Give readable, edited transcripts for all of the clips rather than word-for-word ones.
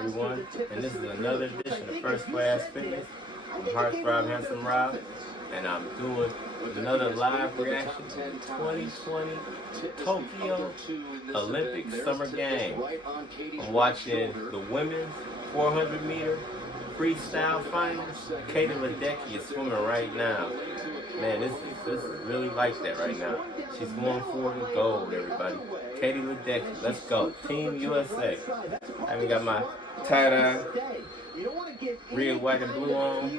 everyone, and this is another edition of First Class Fitness. I'm Hearthrob Handsome Rob, and I'm doing another live reaction to the 2020 Tokyo Olympic Summer Games. I'm watching the women's 400m Freestyle finals. Katie Ledecky is swimming right now. Man, this is really like that right now. She's going for the gold, everybody. Katie Ledecky, let's go. Team USA. I haven't got my tie-dye red, white, and blue on.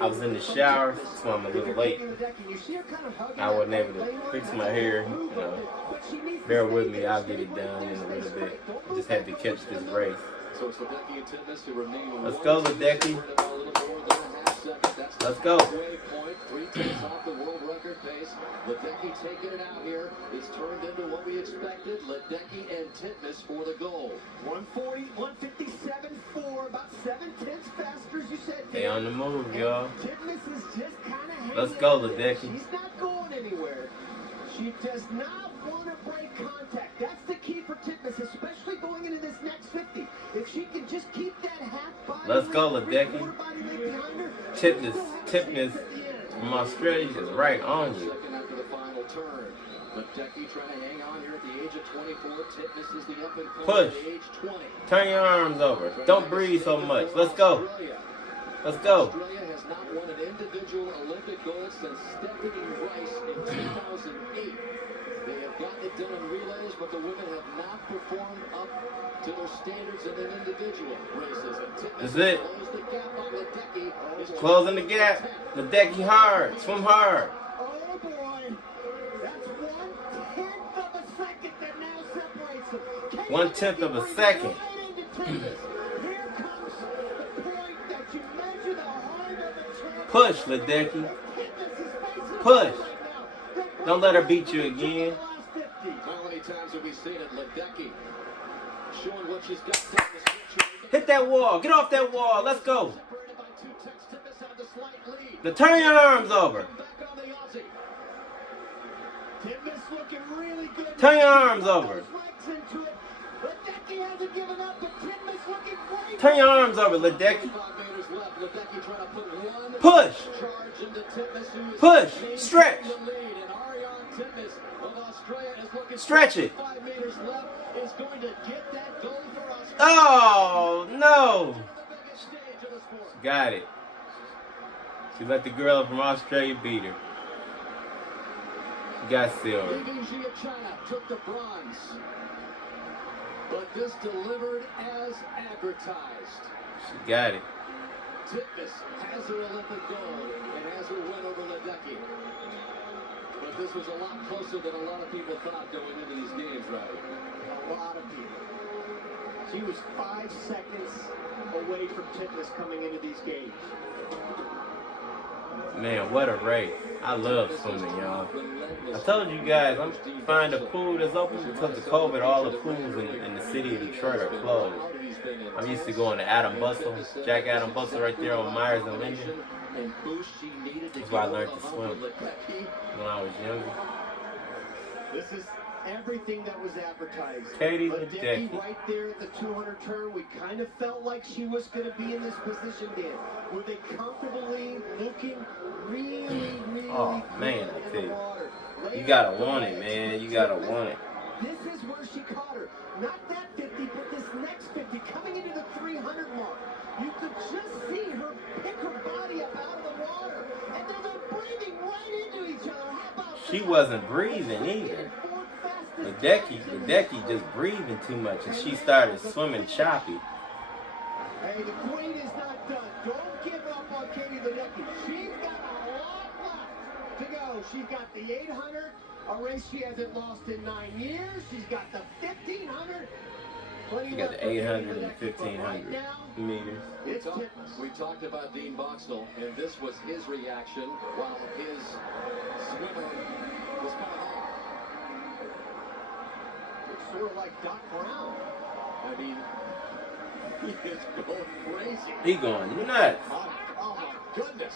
I was in the shower, so I'm a little late. I wasn't able to fix my hair. Bear with me, I'll get it done in a little bit. Just had to catch this race. Let's go, Ledecky. Let's go. 3 tenths off the world record pace. Ledecky taking it out here. It's turned into what we expected. Ledecky and Titmus for the goal. 140, 157.4, about 7 tenths faster, as you said. They on the move, y'all. Titmus is just kind of hanging. Let's go, Ledecky. She's not going anywhere. She does not want to break contact. That's the key for Titmus, especially going into this next 50. If she can just keep that half body. Let's go, Ledecky. Titmus from Australia is right on you. Second after the final turn. Ledecky trying to hang on here at the age of 24. Titmus is the up and coming Push. at age 20. Turn your arms over. Don't breathe so much. Let's go. Let's go. Australia has not won an individual Olympic gold since Stephanie Rice in 2008. They have gotten it done in relays, but the women have not performed up to their standards in an individual races. That's it. Closing the gap. Ledecky hard. Swim hard. Oh boy. That's 1/10 of a second that now separates them. 1/10 of a second. Here comes the point that you measure the heart of a champion. Push, Ledecky. Push. Don't let her beat you again. How many times have we seen it? Ledecky showing what she's got down the stretch. Hit that wall. Get off that wall. Let's go. Separated by 2 tenths. Titmus had the slight lead. Now turn your arms over. Back on the Aussie. Titmus looking really good. Turn your arms over. Ledecky hasn't given up, but Titmus looking great. Turn your arms over, Ledecky. 5 meters left. Ledecky trying to put one Push. charge into Titmus, who's Push. Stretch. the lead. And Ariane Titmus of Australia is looking. Stretch it. 5 meters left is going to get that goal for Australia. Oh, no. The biggest stage of the sport. Got it. She let the girl from Australia beat her. She got silver. Ledecky of China took the bronze. But this delivered as advertised. She got it. Titmus has her Olympic gold and has her win over Ledecky. But this was a lot closer than a lot of people thought going into these games, Robbie. A lot of people. She was 5 seconds away from Titmus coming into these games. Man, what a race. I love swimming, y'all. I told you guys, I'm find a pool that's open because of COVID. All the pools in the city of Detroit are closed. I'm used to going to Adam Bustle, Jack Adam Bustle right there on Myers and Linden. That's where I learned to swim when I was younger. This is everything that was advertised. Katie Ledecky Ledecky. right there at the 200 turn. We kind of felt like she was going to be in this position, Dan. Were they comfortably looking really Oh, man, I tell in the you. water? You gotta want it, man. You gotta want it. This is where she caught her. Not that 50, but this next 50, coming into the 300 mark. You could just see her pick her body up out of the water. And then they're breathing right into each other. How about She that? wasn't breathing either. Ledecky just breathing too much, and she started swimming choppy. Hey, the queen is not done. Don't give up on Katie Ledecky. She's got a lot left to go. She's got the 800, a race she hasn't lost in 9 years. She's got the 1500. She got the 800 and 1500 meters. We talked about Dean Boxall, and this was his reaction while his swimmer was coming home. Looks sort of like Doc Brown. I mean, he is going crazy. He going nuts. Oh my goodness.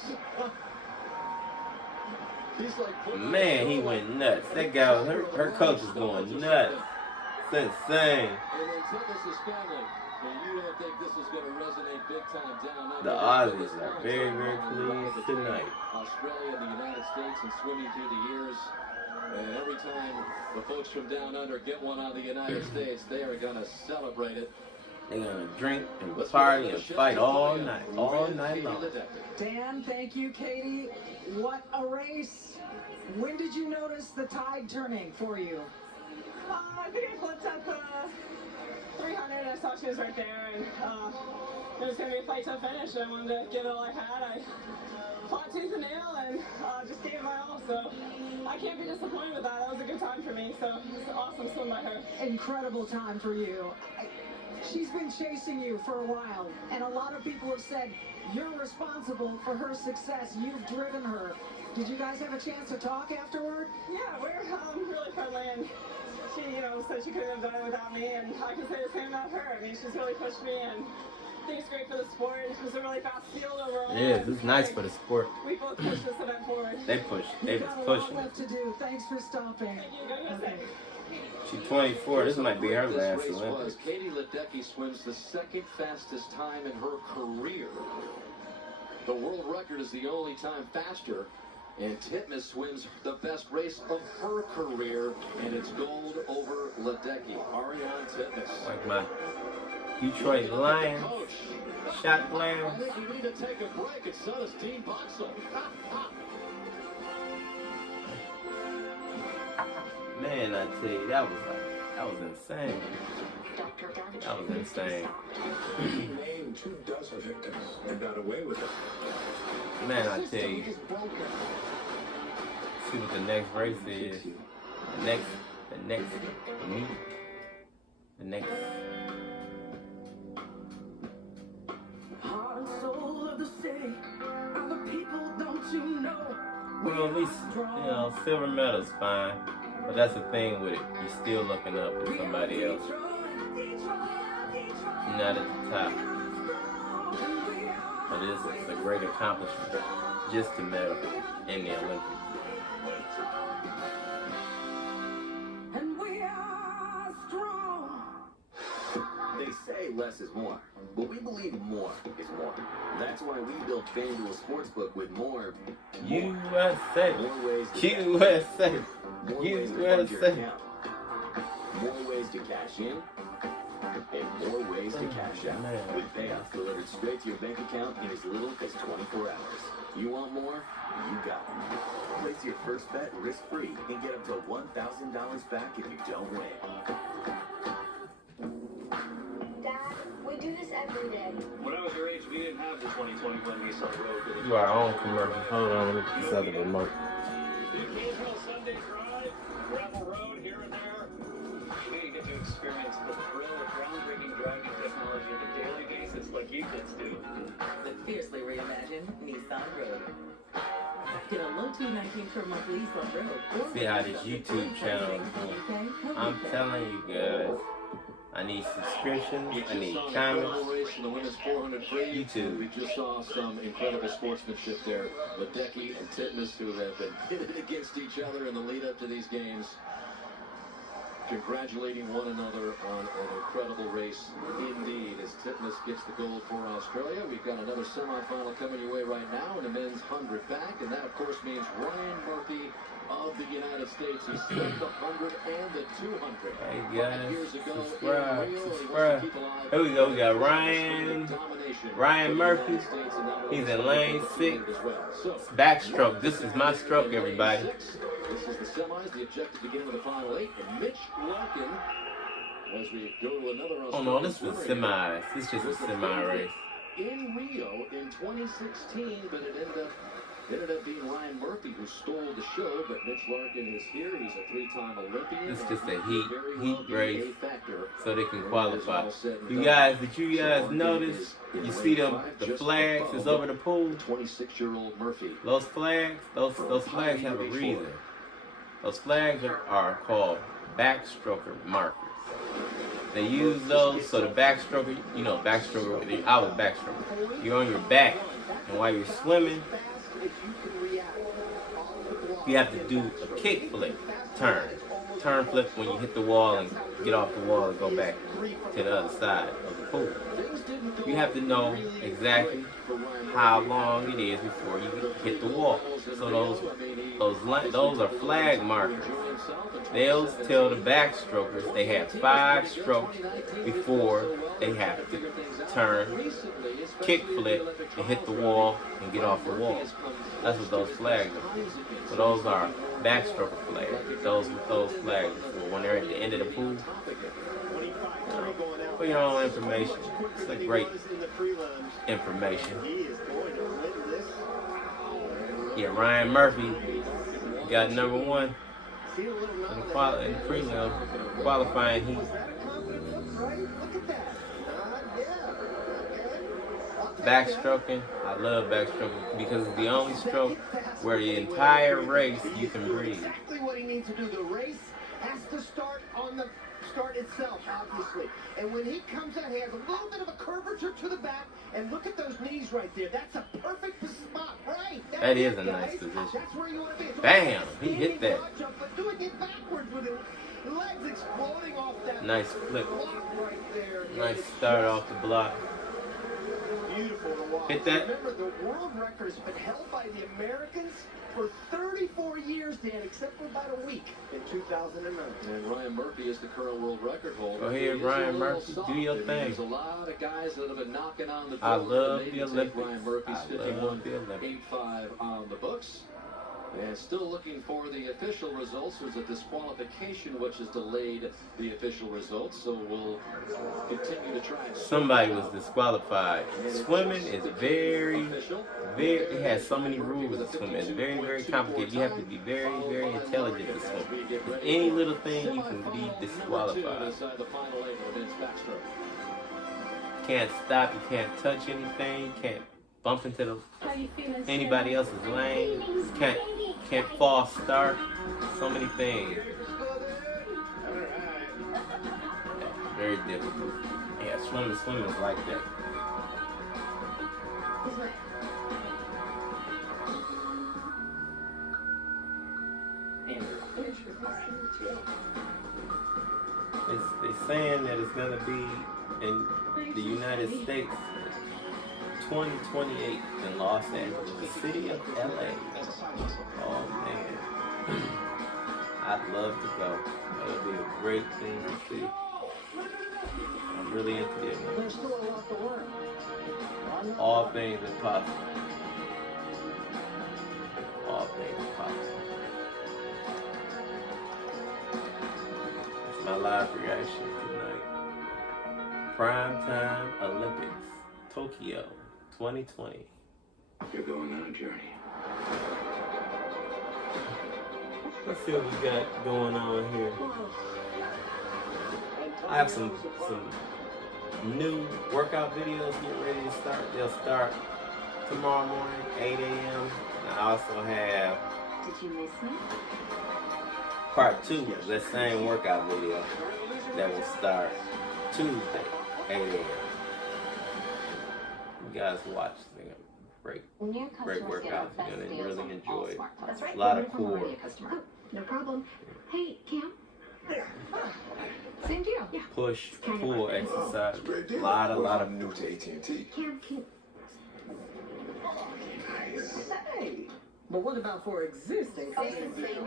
He's like, Man, he went nuts. That guy, her coach is going nuts. It's insane. And then Titmus' family. And you don't this is going to resonate big time down under. The Aussies are very, very pleased tonight. Australia and the United States and swimming through the years. And every time the folks from down under get one out of the United States, they are going to celebrate it. They're going to drink and party and fight all night long. Dan, thank you, Katie. What a race. When did you notice the tide turning for you? I think I flipped at the 300 and I saw she was right there, and it was going to be a fight to a finish. I wanted to give it all I had. I fought tooth and nail and just gave it my all, so I can't be disappointed with that. That was a good time for me, so it's an awesome swim by her. Incredible time for you. She's been chasing you for a while, and a lot of people have said you're responsible for her success. You've driven her. Did you guys have a chance to talk afterward? Yeah, we're really friendly, and she, said she couldn't have done it without me, and I can say the same about her. I mean, she's really pushed me, and I think it's great for the sport. It was a really fast field overall. Yeah, this is nice for the sport. We both pushed this event forward. They pushed. They was You've got a pushing. lot left to do. Thanks for stopping. Thank you. Go USA. She's 24. This might be her This last race Olympics. was Katie Ledecky swims the second fastest time in her career. The world record is the only time faster. And Titmus swims the best race of her career, and it's gold over Ledecky. Ariane Titmus. Like my Detroit Lions shot player. I think we need to take a break, and so does Dean Boxell. Man, I tell you, that was insane. That was insane. He named 24 victims and got away with it. Man, I tell you. See what the next race is. The next meet. The next. Heart and soul of the city, other people don't you know? Well, at least, silver medal's fine. But that's the thing with it. You're still looking up at somebody else. You're not at the top. But it's a great accomplishment just to medal in the Olympics. And we are strong. They say less is more, but we believe more is more. That's why we built FanDuel Sportsbook with more USA. More ways to USA. more ways to fund your USA. account, more ways to cash in, and more ways to cash out. Man. With payouts delivered straight to your bank account in as little as 24 hours. You want more? You got it. Place your first bet risk-free and get up to $1,000 back if you don't win. Dad, we do this every day. When I was your age, we didn't have the 2020 Nissan Rogue. Do our own commercial. Hold on, let me get this other remote. The occasional Sunday drive, gravel road here and there. You get to experience the thrill of groundbreaking driving technology on a daily basis like you kids do. The fiercely reimagined Nissan Rogue. Get a low 219 per month lease on Rogue. See how this YouTube channel, I'm telling you guys, I need subscriptions, I need comments. Race in the women's 400 free. YouTube. We just saw some incredible sportsmanship there. Ledecky and Titmus, who have been pitted against each other in the lead up to these games, congratulating one another on an incredible race indeed as Titmus gets the gold for Australia. We've got another semifinal coming your way right now in the men's 100 back, and that of course means Ryan Murphy of the United States. He split the 100 and the 200. Hey guys, 5 years ago subscribe, in Rio, and he wants to subscribe. keep alive Here we go, we got Ryan domination Murphy. for the United States, and now He's also in lane the 6. as well. So, Backstroke. This is my stroke, everybody. this is the semis, the objective to get into the final 8, and Mitch Larkin, as we go to another Oh no, this was semis. This is just a semi race. in Rio in 2016, but it ended up being Ryan Murphy who stole the show. But Mitch Larkin is here. He's a 3-time Olympian. It's just a and heat very well race, be a factor so they can when it is qualify. all said and You done. guys, did you So guys Larkin notice? is in You lane see them, 5, the just flags above is over the pool. 26-year-old Murphy. Those flags, those flags have a reason. Those flags are called backstroker markers. They use those so the backstroker, backstroker, I was backstroker. You're on your back, and while you're swimming, you have to do a kick flip, turn flip when you hit the wall and get off the wall and go back to the other side of the pool. you have to know exactly how long it is before you hit the wall. So those are flag markers. They'll tell the backstrokers they have 5 strokes before they have to turn, kick flip, and hit the wall and get off the wall. That's what those flags are. So those are backstroker flags. Those flags for when they're at the end of the pool. For your own information. It's a great information. Yeah, Ryan Murphy got number 1 in the prelim qualifying heat. Backstroking, I love backstroking because it's the only stroke where the entire race you can breathe. Exactly what he needs to do. The race has to start on the start itself, obviously. And when he comes out, he has a little bit of a curvature to the back. And look at those knees right there. That's a perfect spot, right? That is a nice position. That's where you want to be. Bam! He hit that. But doing it backwards with it. Legs exploding off that nice flip. block right there. Nice start off the block. Beautiful to watch. Hit that. Remember, the world record has been held by the Americans for 34 years, Dan, except for about a week in 2009. And Ryan Murphy is the current world record holder. Go ahead, Ryan Murphy. Do your thing. There's a lot of guys that have been knocking on the door. I love the Olympics. Ryan Murphy's I love the Olympics. 51.85 on the books. And still looking for the official results. There's a disqualification which has delayed the official results, so we'll continue to try. Somebody was disqualified. Swimming is it has so many rules of swimming. It's very, very complicated. You have to be very, very intelligent to swim. Any little thing you can be disqualified. Can't stop, you can't touch anything, you can't bump into anybody else's lane, can't false start, so many things. Very difficult. Yeah, swimming is like that. They're saying that it's gonna be in the United States 2028 in Los Angeles, the city of LA. Oh man, I'd love to go. That would be a great thing to see. I'm really into it. There's still a lot to learn. All things are possible. All things are possible. It's my live reaction tonight. Primetime Olympics, Tokyo 2020. You're going on a journey. Let's see what we got going on here. I have some new workout videos getting ready to start. They'll start tomorrow morning, 8 a.m. And I also have part 2 of that same workout video that will start Tuesday, 8 a.m. You guys watch. Great workouts. You're going to really enjoy it. A lot of core. No problem. Hey, Cam. Same deal. Yeah. Push, pull exercise. A lot of new to AT&T. Cam, Hey, but what about for existing customers? deal.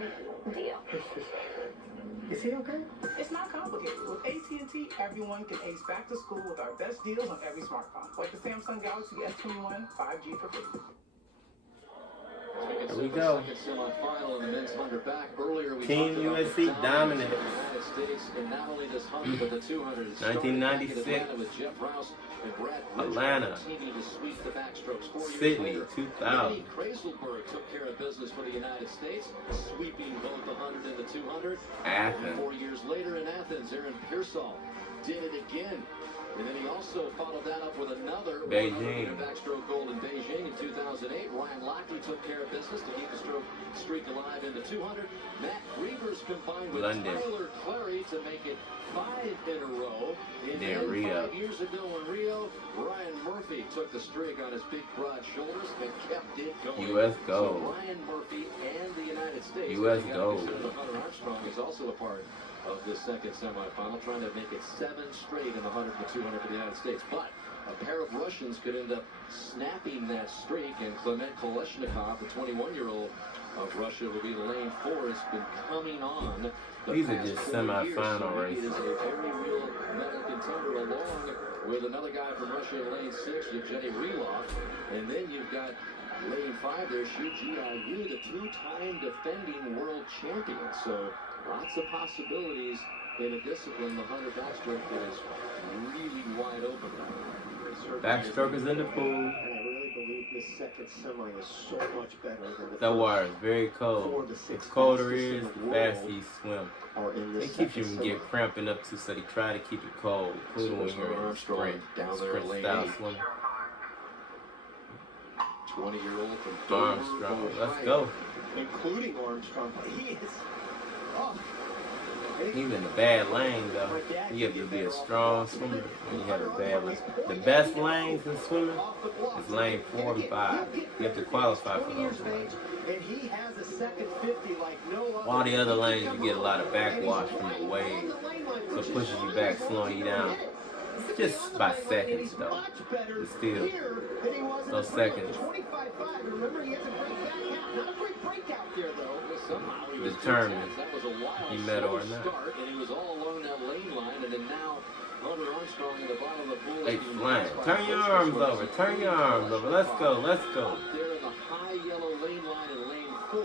Is he okay? It's not complicated. With AT&T, everyone can ace back to school with our best deals on every smartphone, like the Samsung Galaxy S21 5G for free. There we go. Team USC dominated. 1996. Atlanta. Sydney, 2000. Krayselberg took care of business for the United States, sweeping both the 100 and the 200. Athens. 4 years later in Athens, Aaron Pearsall did it again. And then he also followed that up with another Beijing. backstroke gold in Beijing in 2008. Ryan Lochte took care of business to keep the stroke streak alive in the 200. Matt Reavers combined with London. Tyler Clary to make it 5 in a row. And Then then Rio. 5 years ago in Rio, Ryan Murphy took the streak on his big broad shoulders and kept it going. U.S. gold. So Ryan Murphy and the United States. U.S. You gotta gold. consider Hunter Armstrong is also a part of this second semifinal, trying to make it 7 straight in the 100 and the 200 for the United States. But apparently Russians could end up snapping that streak, and Klement Koleshnikov, the 21-year-old of Russia, will be the lane 4. It's been coming on. These are just semi-final races. It is a very real medal contender, along with another guy from Russia in lane 6, Evgeny Rylov. And then you've got lane 5 there, Xu Jiayu, the 2-time defending world champion. So lots of possibilities in a discipline, the 100 backstroke, that is really wide open. Backstrokers in the pool. And I really believe this second semi is so much better than the That water is very cold. The colder it is, the faster you swim. It keeps you from getting cramping up too, so they try to keep it cold, including when you're in sprint style swimming. 20-year-old from Armstrong, let's go. Including Armstrong. He is. Oh. Even in a bad lane, though, you have to be a strong swimmer when you have a bad lane. The best lanes in swimming is lane 4 and 5. You have to qualify for those lanes. All the other lanes, you get a lot of backwash from the wave, so it pushes you back, slowing you down. Just by seconds, though. But still, those seconds determine if you met or not. Hey, flying. Turn your arms over. Turn your arms over. Let's go. Let's go. There in the high yellow lane line in lane 4,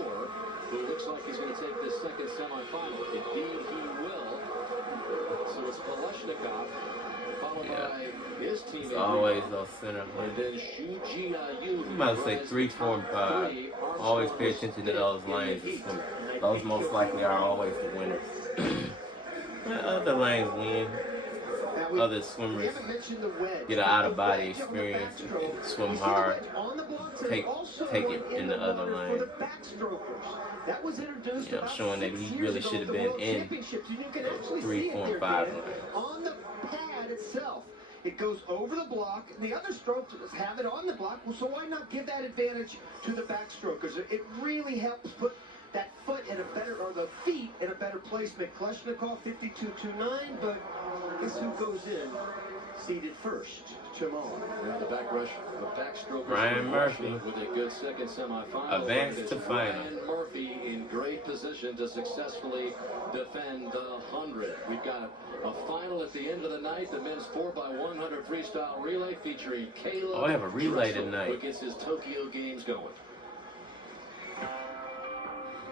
who looks like he's going to take this second semifinal. Indeed, he will. So it's Koleshnikov, followed by his teammate. It's always those center And lanes. then Xu Jiayu. You might say 3, 4, and 5. Always pay attention to those lanes. Those most likely are always the winners. Other lanes win. Other swimmers get an out-of-body experience, swim hard, take it in the other lane. You know, showing that he really should have been in 3, 4, and 5 lanes. On the pad itself, it goes over the block. The other strokes have it on the block, so why not give that advantage to the backstrokers? It really helps put that foot in a better, or the feet in a better placement. Koleshnikov 52.29, but guess who goes in seated first? Jamal. Now the backstroker. Ryan Murphy with a good second semifinal. advanced to final. Ryan Murphy in great position to successfully defend the 100. We've got a final at the end of the night, the men's 4x100 freestyle relay featuring Caleb. Oh, I have a relay Dressel, tonight. who gets his Tokyo Games going.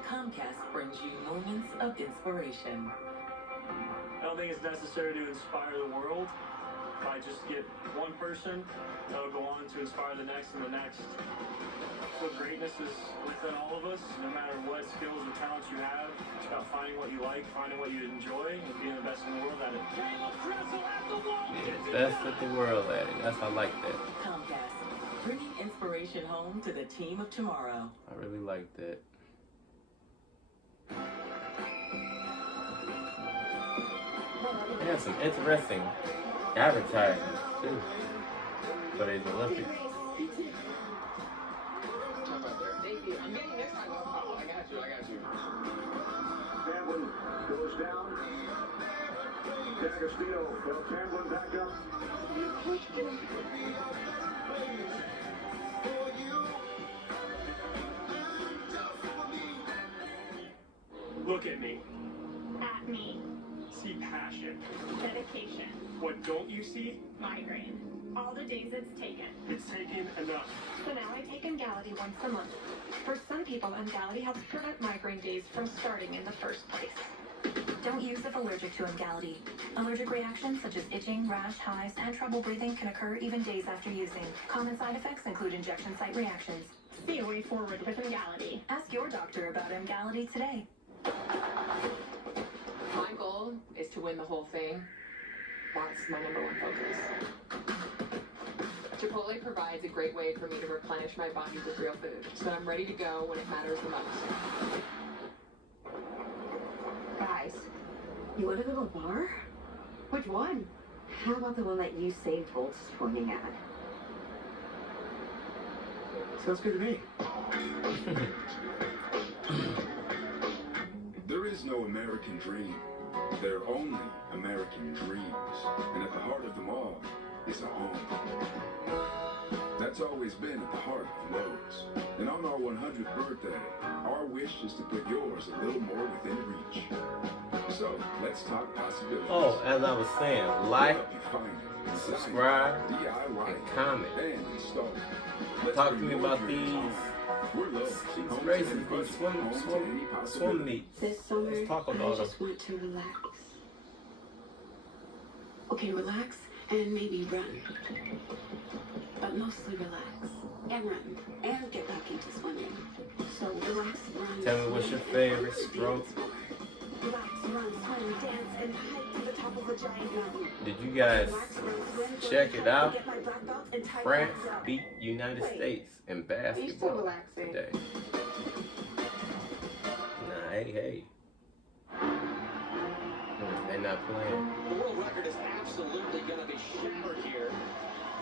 Comcast brings you moments of inspiration. I don't think it's necessary to inspire the world. If I just get one person, that'll go on to inspire the next and the next. So greatness is within all of us, no matter what skills or talents you have. It's about finding what you like, finding what you enjoy, and being the best in the world at it. Yeah, best at the world at it. I like that. Comcast, bringing inspiration home to the team of tomorrow. I really like that. They have some interesting advertising too for these Olympics. I'm getting this time. Oh, I got you. Tamblin goes down. D'Agostino, Bill Tamblin back up. Look at me. At me. See passion. Dedication. What don't you see? Migraine. All the days it's taken. It's taken enough. So now I take Emgality once a month. For some people, Emgality helps prevent migraine days from starting in the first place. Don't use if allergic to Emgality. Allergic reactions such as itching, rash, hives, and trouble breathing can occur even days after using. Common side effects include injection site reactions. See a way forward with Emgality. Ask your doctor about Emgality today. My goal is to win the whole thing. That's my number one focus. Chipotle provides a great way for me to replenish my body with real food, so I'm ready to go when it matters the most. Guys, you want to go to a bar? Which one? How about the one that you saved Volts pointing at? Sounds good to me. There is no American dream. There are only American dreams. And at the heart of them all is a home. That's always been at the heart of Lowe's. And on our 100th birthday, our wish is to put yours a little more within reach. So, let's talk possibilities. Oh, as I was saying, like, We'll help you find it, subscribe, DIY, and comment. and install. Let's Talk to bring me your about dreams these home. We're Lowe's. these Home to races, any these budget, swim home to any swim possibility. meets. This summer, Let's talk I about them. just want to relax. Okay, relax and maybe run. But mostly relax and run and get back into swimming. So relax, run. Tell me what's your swim, favorite and stroke? dance more. Relax, run, swim, dance, and hike to the top of a giant mountain. Did you guys Relax, run, swim, check hike, it out? get my black belt, and tie France my legs up. beat United States in Are you still basketball relaxing? today. Nah, hey. They're not playing. The world record is absolutely going to be shattered here.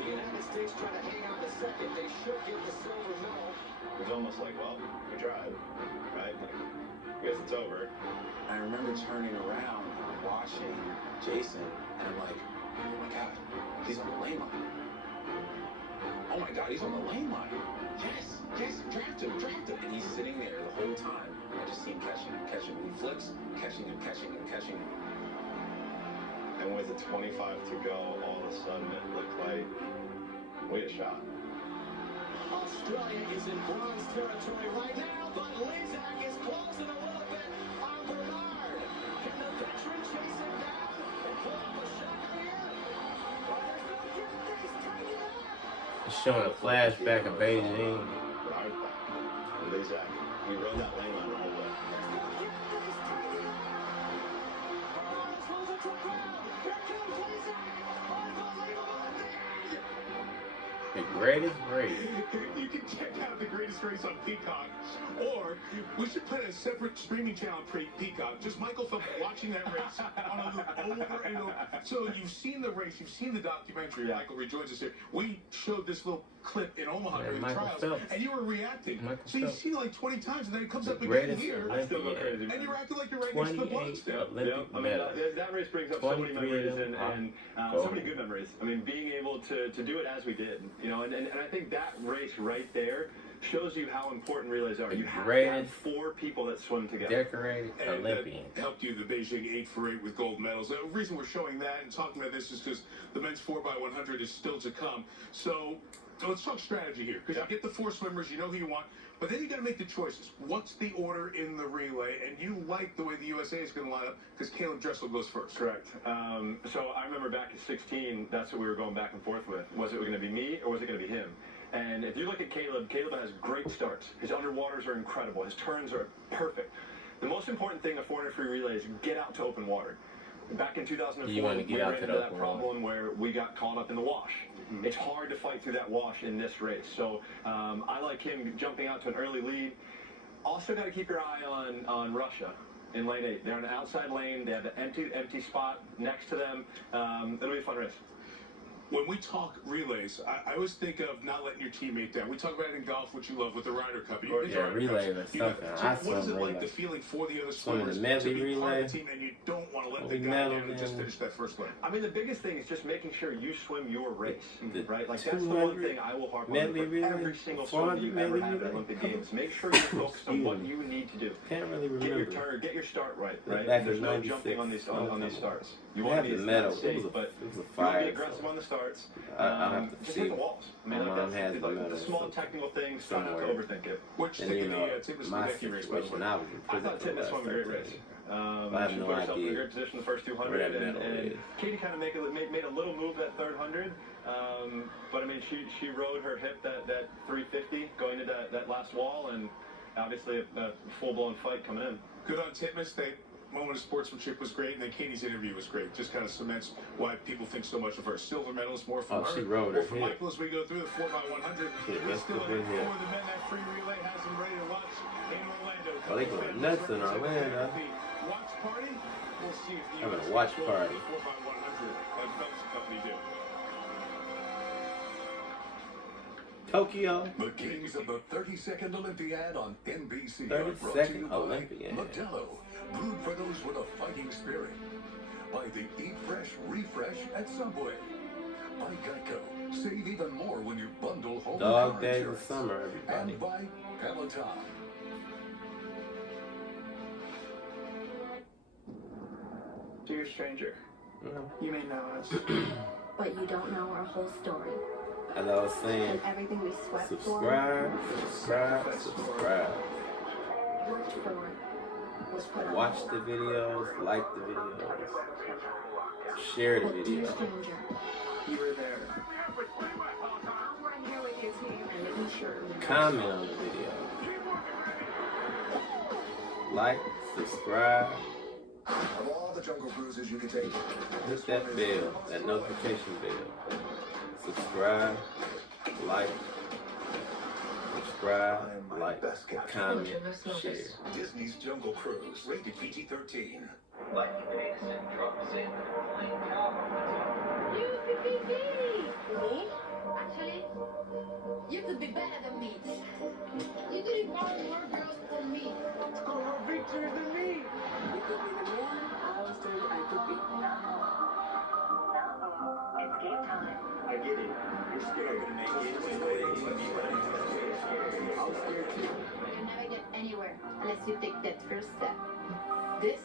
The United States trying to hang on to second. They should get the silver medal. It was almost like, well, we tried, right? Like, I guess it's over. I remember turning around and watching Jason, and I'm like, oh my God, he's on the lane line. Oh my God, he's on the lane line. Yes, draft him. And he's sitting there the whole time. I just see him catching him. He flips, catching him. And with the 25 to go, all of a sudden it looked like we had a shot. Australia is in bronze territory right now, but Ledecky is closing a little bit on Bernard. Can the veteran chase him down and pull off a shot here? Oh, there's no getting things tightened up. It's showing a flashback of Beijing. But I was back. And Ledecky, he rode that lane line the whole way. The greatest race. You can check out the greatest race on Peacock, or we should put a separate streaming channel on Peacock. Just Michael Phelps watching that race on a loop over and over. So you've seen the race, you've seen the documentary. Yeah. Michael rejoins us here. We showed this little clip in Omaha Yeah, during the Michael trials, Phelps. and you were reacting. Michael So you've Phelps. seen it like 20 times, and then it comes The up again greatest here, I still go crazy. and you're acting like you're right next to the 28 blocks there. Olympic I mean, medals. that race brings up so many 23 memories of them and are so many good memories. I mean, being able to do it as we did, you know, and I think that race right there shows you how important relays are. You have to have 4 people that swim together. Decorated And Olympian. that helped you, the Beijing 8-for-8 with gold medals. The reason we're showing that and talking about this is because the men's 4x100 is still to come. So let's talk strategy here, because you get the 4 swimmers, you know who you want, but then you got to make the choices. What's the order in the relay? And you like the way the USA is going to line up because Caleb Dressel goes first. Correct. So I remember back at 16, that's what we were going back and forth with. Was it going to be me or was it going to be him? And if you look at Caleb has great starts. His underwaters are incredible. His turns are perfect. The most important thing of 400 free relay is get out to open water. Back in 2004, You want to get we out ran to into the that open problem where we got caught up in the wash. It's hard to fight through that wash in this race. So I like him jumping out to an early lead. Also got to keep your eye on Russia in lane 8. They're in an outside lane. They have an empty spot next to them. It'll be a fun race. When we talk relays, I always think of not letting your teammate down. We talk about it in golf, which you love, with the Ryder Cup. Yeah, relay or something. What is it like, the feeling for the other swimmers medley to be part relay. of the team, and you don't want to let We the guy medal down and just them. finish that first lane? I mean, the biggest thing is just making sure you swim your race, The right? Like, that's the one thing I will harp on medley for relay, every single swim that you 400 ever medley have at relay. Olympic Games. Make sure you're focused on what you need to do. Can't really Get your remember. turn, get your start right, right? Back There's in no 96, jumping on these starts. You They want had to be the as medal. not It safe, was a but fire. you want to be aggressive on the starts. I'll have to Just see. hit the walls. I mean, My like, mom that's has the like medal the small somewhere. technical things. Try not to overthink it. What'd you And think you of know, the Timbers my Ledecky race, by the situation, way? I was in I prison thought for the Timbers last swam a great 13 race. years. I have She no put herself in a idea great position the first 200, where that and medal is. Katie kind of made a little move at 300, but I mean she rode her hip that 350 going into that last wall, and obviously a full-blown fight coming in. Good on Titmus. That moment of sportsmanship was great, and then Katie's interview was great. Just kind of cements why people think so much of her. Silver medalist, more from her. She rode More her from hip. Michael as we go through the 4x100. Shit, He's that's still the in it good hip. for the men. That free relay has him ready to watch in Orlando. Oh, they going nuts in Orlando. The watch party. We'll see if the Having a US watch will party. the 4x100 like Phelps and company do. Tokyo. The Kings of the 32nd Olympiad on NBC are brought to 32nd you by Olympiad. Modelo, brewed for those with a fighting spirit. By the Eat Fresh Refresh at Subway. By Geico, Save even more when you bundle home Dog car days of insurance. summer, everybody. And by Peloton. Dear stranger, you may know us. But you don't know our whole story. As I was saying, And everything we sweat subscribe, subscribe. worked for, was put on Watch the videos, like the videos, share the But dear videos. stranger, You were there. I'm here with your team and making sure we Comment on the video. Like, subscribe, Of all the jungle cruises you can take, hit that bell, that notification bell. Subscribe, like, comment, share. Disney's Jungle Cruise, rated PG-13. Like you made us in drops in. Me? Actually, you could be better than me. You could involve more girls than me. Score more victories than me. You could be the man I always told you I could be. It's game time. I get it. You're scared to make it. You know it. I was scared too. You never get anywhere unless you take that first step. This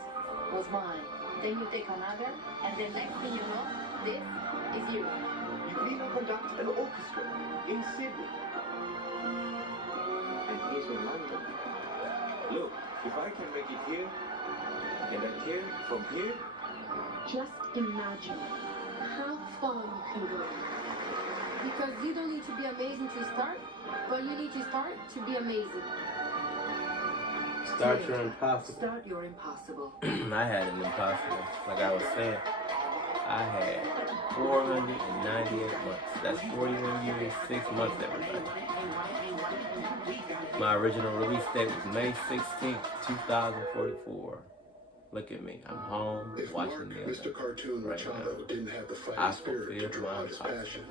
was mine. Then you take another, and then next thing you know, this is you. You can even conduct an orchestra in Sydney. And here's in London. Look, if I can make it here, and then here, from here, Just imagine how far you can go. Because you don't need to be amazing to start, but you need to start to be amazing. Start your impossible. Start your impossible. I had an impossible. Like I was saying, I had 498 months. That's 41 years, 6 months, everybody. My original release date was May 16th, 2044. Look at me. I'm home If watching Mark, the Mr. Cartoon right Machado now. didn't have the I fighting spirit to fulfilled draw my out his impossible. passion,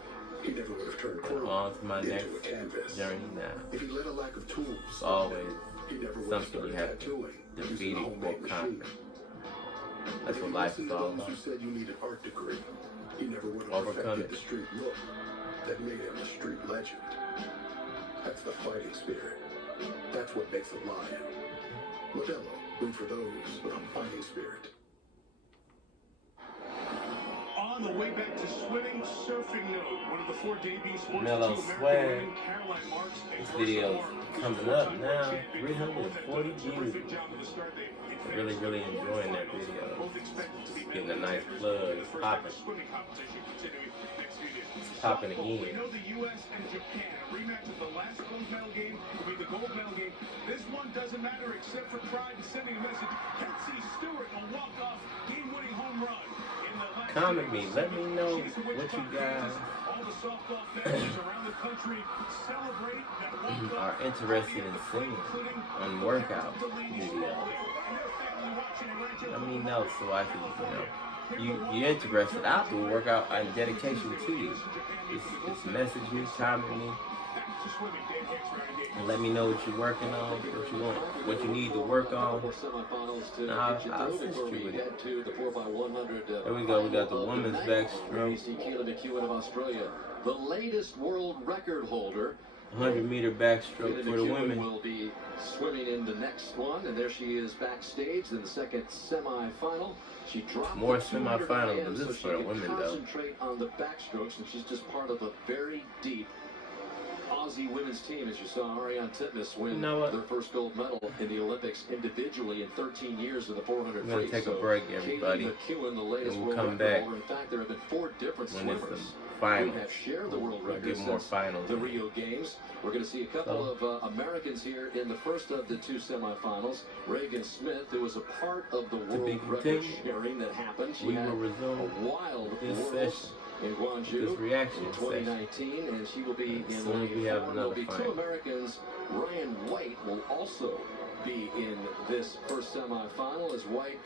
he never would have turned And chrome on to my into next a canvas. journey now. If he let a lack of tools, It's always he never would have something you started have to tattooing, defeat using a or homemade machine. conquer. That's If what you life listen is to all those about. who said you need an art degree, he never would have Overcome perfected it. the street look that made him a street legend. That's the fighting spirit. That's what makes a lion. Modelo, root for those with a fighting spirit. On the way back to swimming, surfing note, one of the 4 debut sports Mellow to Swag. American women, Caroline Marks, This video is coming up now. 340 views. Really, really enjoying that video. Just getting a nice plug. It's popping. It's popping again. We know the U.S. and Japan. A rematch of the last gold medal game will be the gold medal game. This one doesn't matter except for pride and sending a message. Kelsey Stewart, a walk-off game-winning home run. Comment me. Let me know what you guys are interested in seeing on workout videos. Let me know so I can, you're interested. I'll do a workout in dedication to you. Just message me, comment me, and let me know what you're working on, what you want, what you need to work on. And I'll assist you with it. There we go. We got the women's backstroke. The latest world record holder. 100-meter backstroke for the women. Will be swimming in the next one, and there she is backstage in the second semifinal. She dropped More the 200 semifinals, IM, but this so is she for the can women, though. concentrate on the backstrokes, and she's just part of a very deep Aussie women's team, as you saw Ariane Titmus win their first gold medal in the Olympics individually in 13 years in the 400 We're going to take a break, everybody. McEwen, the latest And we'll world come record back holder. In fact, there have been 4 different when it's swimmers the finals. who have shared the world We'll record get more since finals. the Rio Games. We're going to see a couple of Americans here in the first of the 2 semifinals. Reagan Smith, who was a part of the world record sharing that happened. She had a wild Worlds in Guangzhou this reaction in 2019, and she will be in soon as we the have four. another There'll be fight. 2 Americans. Ryan White will also be in this first semifinal as White